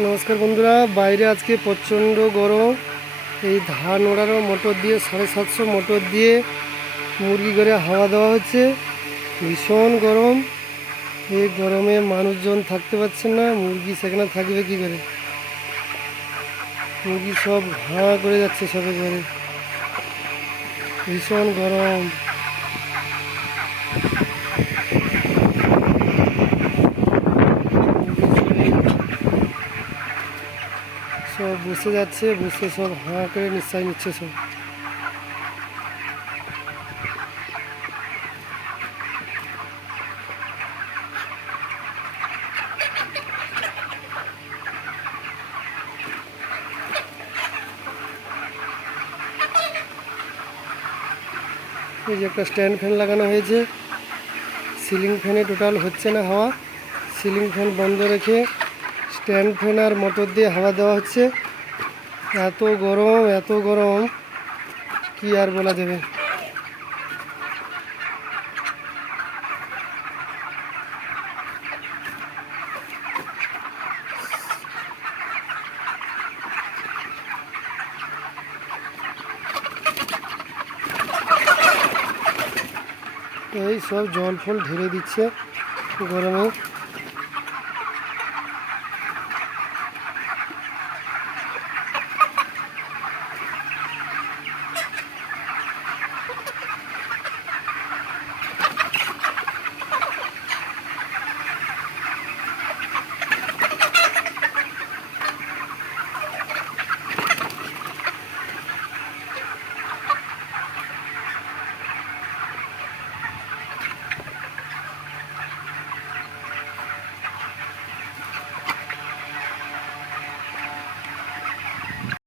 নমস্কার বন্ধুরা, বাইরে আজকে প্রচণ্ড গরম। এই ধান ওড়ারও মোটর দিয়ে 750 মোটর দিয়ে মুরগি করে হাওয়া দেওয়া হচ্ছে। ভীষণ গরম। এই গরমে মানুষজন থাকতে পারছে না, মুরগি সেখানে থাকবে কী করে? মুরগি সব হাঁ করে যাচ্ছে সব একবারে। ভীষণ গরম। সব বসে যাচ্ছে, বসে সব হাঁ করে নিঃশ্বাস নিচ্ছে সব। এই যে একটা স্ট্যান্ড ফ্যান লাগানো হয়েছে। সিলিং ফ্যানে টোটাল হচ্ছে না হাওয়া। সিলিং ফ্যান বন্ধ রেখে স্ট্যান্ড ফ্যান আর মোটর দিয়ে হাওয়া দেওয়া হচ্ছে। এত গরম কি আর বলা যাবে। এই সব জল ফল ঢেলে দিচ্ছে গরমে।